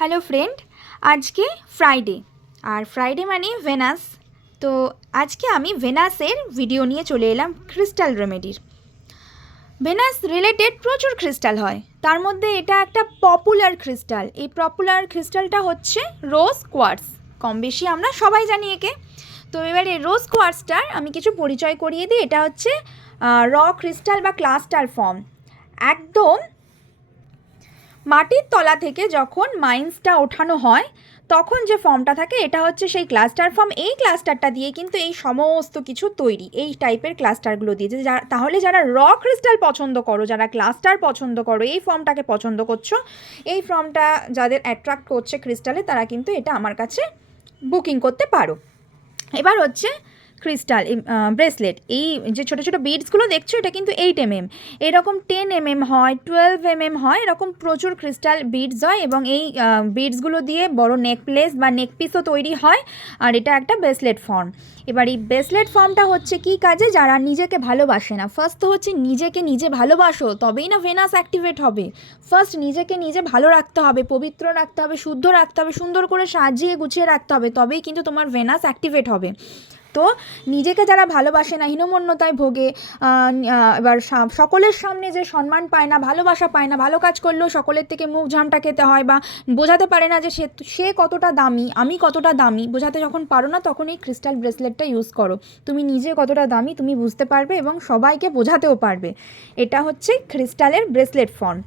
Hello friend, আজকে Friday আর Friday মানে venous. তো আজকে আমি ভেনাসের ভিডিও নিয়ে চলে এলাম ক্রিস্টাল রেমেডির। ভেনাস রিলেটেড প্রচুর ক্রিস্টাল হয়, তার মধ্যে এটা একটা পপুলার ক্রিস্টাল। এই পপুলার ক্রিস্টালটা হচ্ছে রোজ কোয়ার্টজ। কম বেশি আমরা সবাই জানি একে। তো এবারে রোজ কোয়ার্টজটার আমি কিছু পরিচয় করিয়ে দিই। এটা হচ্ছে র ক্রিস্টাল বা ক্লাস্টার ফর্ম। একদম মাটির তলা থেকে যখন মাইন্সটা ওঠানো হয় তখন যে ফর্মটা থাকে এটা হচ্ছে সেই ক্লাস্টার ফর্ম। এই ক্লাস্টারটা দিয়ে কিন্তু এই সমস্ত কিছু তৈরি, এই টাইপের ক্লাস্টারগুলো দিয়ে। তাহলে যারা র ক্রিস্টাল পছন্দ করো, যারা ক্লাস্টার পছন্দ করো, এই ফর্মটাকে পছন্দ করছো, এই ফর্মটা যাদের অ্যাট্রাক্ট করছে ক্রিস্টালে, তারা কিন্তু এটা আমার কাছে বুকিং করতে পারো। এবার হচ্ছে ক্রিস্টাল ব্রেসলেট। এই যে ছোটো ছোটো বিডসগুলো দেখছো, এটা কিন্তু 8 mm, এরকম 10 mm হয়, 12 mm হয়, এরকম প্রচুর ক্রিস্টাল বিডস হয় এবং এই বিডসগুলো দিয়ে বড় নেকলেস বা নেকপিসও তৈরি হয়। আর এটা একটা ব্রেসলেট ফর্ম। এবার এই ব্রেসলেট ফর্মটা হচ্ছে কী কাজে, যারা নিজেকে ভালোবাসে না, ফার্স্ট তো হচ্ছে নিজেকে নিজে ভালোবাসো, তবেই না ভেনাস অ্যাক্টিভেট হবে। ফার্স্ট নিজেকে নিজে ভালো রাখতে হবে, পবিত্র রাখতে হবে, শুদ্ধ রাখতে হবে, সুন্দর করে সাজিয়ে গুছিয়ে রাখতে হবে, তবেই কিন্তু তোমার ভেনাস অ্যাক্টিভেট হবে। তো নিজেকে যারা ভালোবাসে না, হীনমন্যতায় ভোগে, এবার সকলের সামনে যে সম্মান পায় না, ভালোবাসা পায় না, ভালো কাজ করলেও সকলের থেকে মুখ ঝামটা খেতে হয়, বা বোঝাতে পারে না যে সে কতটা দামি, আমি কতটা দামি, বোঝাতে যখন পারো না, তখন এই ক্রিস্টাল ব্রেসলেটটা ইউজ করো। তুমি নিজে কতটা দামি তুমি বুঝতে পারবে এবং সবাইকে বোঝাতেও পারবে। এটা হচ্ছে ক্রিস্টালের ব্রেসলেট ফর্ম।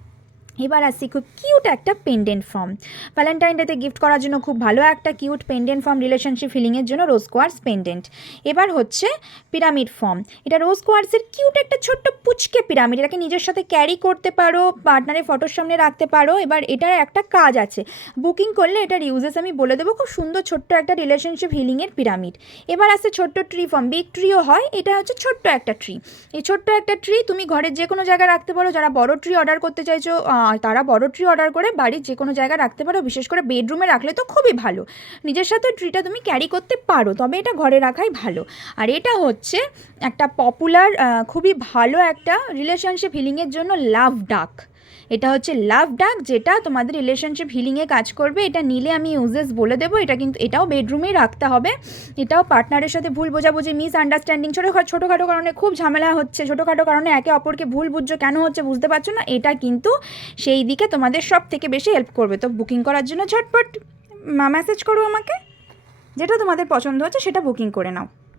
এবার আসছি খুব কিউট একটা পেন্ডেন্ট ফর্ম। ভ্যালেন্টাইন ডেতে গিফট করার জন্য খুব ভালো একটা কিউট পেন্ডেন্ট ফর্ম, রিলেশনশিপ ফিলিংয়ের জন্য রোজ কোয়ার্টজ পেন্ডেন্ট। এবার হচ্ছে পিরামিড ফর্ম। এটা রোজ কোয়ার্টজের কিউট একটা ছোট্ট পুচকে পিরামিড। এটাকে নিজের সাথে ক্যারি করতে পারো, পার্টনারের ফটোর সামনে রাখতে পারো। এবার এটার একটা কাজ আছে, বুকিং করলে এটার ইউজেস আমি বলে দেবো। খুব সুন্দর ছোট্ট একটা রিলেশনশিপ হিলিংয়ের পিরামিড। এবার আসছে ছোট্ট ট্রি ফর্ম। বিগ ট্রিও হয়, এটা হচ্ছে ছোট্ট একটা ট্রি। এই ছোট্ট একটা ট্রি তুমি ঘরের যে কোনো জায়গায় রাখতে পারো। যারা বড় ট্রি অর্ডার করতে চাইছো তারা বড় ট্রি অর্ডার করে বাড়ির যে কোনো জায়গায় রাখতে পারো, বিশেষ করে বেডরুমে রাখলে তো খুবই ভালো। নিজের সাথে ট্রিটা তুমি ক্যারি করতে পারো, তবে এটা ঘরে রাখাই ভালো। আর এটা হচ্ছে একটা পপুলার খুবই ভালো একটা রিলেশনশিপ হিলিংয়ের জন্য লাভ ডাক। এটা হচ্ছে লাভ ডাক, যেটা তোমাদের রিলেশনশিপ হিলিংয়ে কাজ করবে। এটা নিলে আমি ইউজেস বলে দেবো। এটা কিন্তু এটাও বেডরুমেই রাখতে হবে। এটাও পার্টনারের সাথে ভুল বোঝাবুঝি, মিস আন্ডারস্ট্যান্ডিং, ছোটোখাটো কারণে খুব ঝামেলা হচ্ছে, ছোটোখাটো কারণে একে অপরকে ভুল বুঝছো, কেন হচ্ছে বুঝতে পারছো না, এটা কিন্তু সেই দিকে তোমাদের সব থেকে বেশি হেল্প করবে। তো বুকিং করার জন্য ঝটপট মেসেজ করো আমাকে, যেটা তোমাদের পছন্দ হচ্ছে সেটা বুকিং করে নাও।